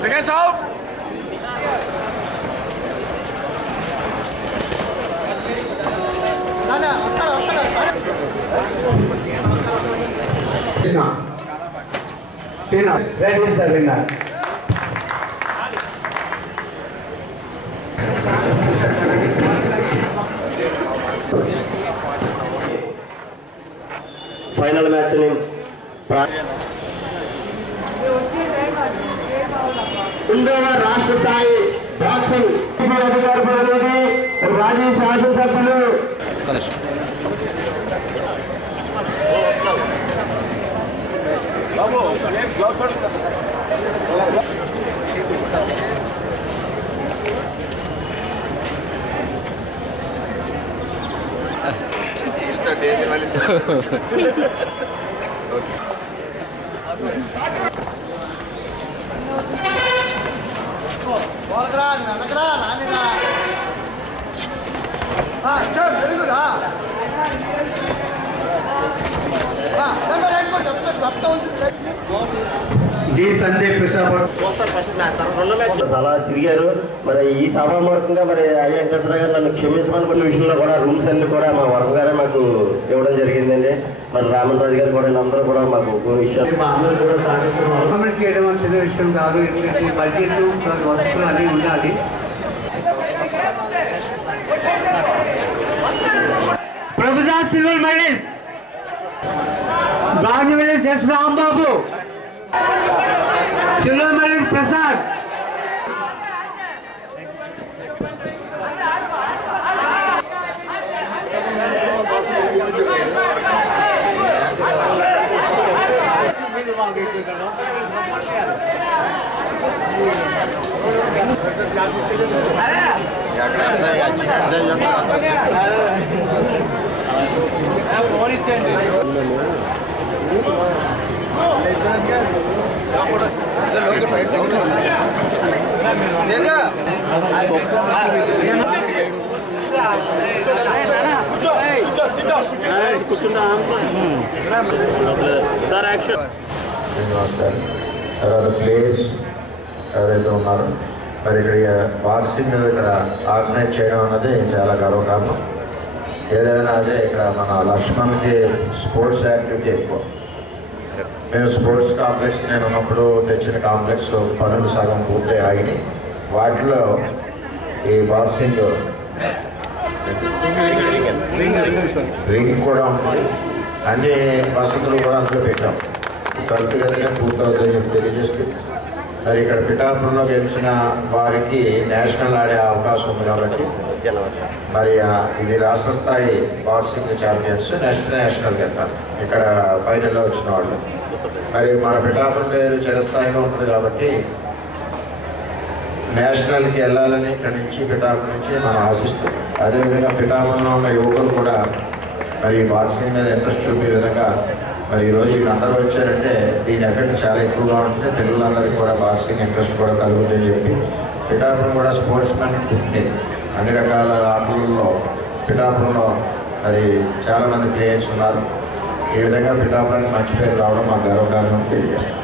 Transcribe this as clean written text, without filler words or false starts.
Seconds out. Where is the winner? Final match in రాష్ట్ర స్థాయి boxing అధికార ప్రతినిధి మాజీ శాసనసభ్యులు డి సందీప్ చాలా తిరిగారు. మరి ఈ సభాముఖంగా మరి అయ్య వెంకటేశ్వర గారు నన్ను క్షమించమని కొన్ని విషయంలో కూడా రూల్స్ అన్ని కూడా మా వర్మ గారే మాకు ఇవ్వడం జరిగిందండి. మరి రామరాజు గారు కూడా వీళ్ళందరూ కూడా మాకు కొన్ని విషయాలు అందరూ కూడా గవర్నమెంట్ చేయడం చిన్న విషయం కాదు. ఎందుకంటే బడ్జెట్ వస్తువులు అన్నీ ఉండాలి. ప్రభుత్వ silver medal bronze medal S Rambabu, silver medal Prasad, తర్వాత ప్లేయర్స్ ఎవరైతే ఉన్నారో మరి ఇక్కడ బాక్సింగ్ ఇక్కడ ఆర్గనైజ్ చేయడం అన్నది చాలా గర్వకారణం. ఏదైనా అదే ఇక్కడ మన లక్ష్మణ్కి స్పోర్ట్స్ యాక్టివిటీ ఎక్కువ. మేము స్పోర్ట్స్ కాంప్లెక్స్ నేను ఉన్నప్పుడు తెచ్చిన కాంప్లెక్స్ పనులు సగం పూర్తి ఆగినాయి. వాటిలో ఈ బాక్సింగ్ రింగ్ కూడా ఉంటుంది. అన్ని వసతులు కూడా అందులో పెట్టాం. త్వరితగతినే పూర్తవుతుందని చెప్పి తెలియజేస్తూ మరి ఇక్కడ పిఠాపురంలో గెలిచిన వారికి నేషనల్ ఆడే అవకాశం ఉంది. కాబట్టి మరి ఇది రాష్ట్ర స్థాయి బాక్సింగ్ ఛాంపియన్స్ నెక్స్ట్ నేషనల్కి వెళ్తారు. ఇక్కడ ఫైనల్లో వచ్చిన వాళ్ళు మరి మన పిఠాపురం పేరు చిరస్థాయిగా ఉంటుంది. కాబట్టి నేషనల్కి వెళ్ళాలని ఇక్కడ నుంచి పిఠాపురం నుంచి మనం ఆశిస్తాం. అదేవిధంగా పిఠాపురంలో ఉన్న యువకులు కూడా మరి బాక్సింగ్ మీద ఇంట్రెస్ట్ చూపే విధంగా మరి ఈరోజు ఇక్కడ అందరూ వచ్చారంటే దీని ఎఫెక్ట్ చాలా ఎక్కువగా ఉంటుంది. పిల్లలందరికీ కూడా బాక్సింగ్ ఇంట్రెస్ట్ కూడా కలుగుతుందని చెప్పి పిఠాపురం కూడా స్పోర్ట్స్ మ్యాన్ పుట్టింది. అన్ని రకాల ఆటలలో పిఠాపురంలో మరి చాలామంది ప్లేయర్స్ ఉన్నారు. ఈ విధంగా పిఠాపురానికి మంచి పేరు రావడం మాకు గర్వకారణం తెలియజేస్తాం.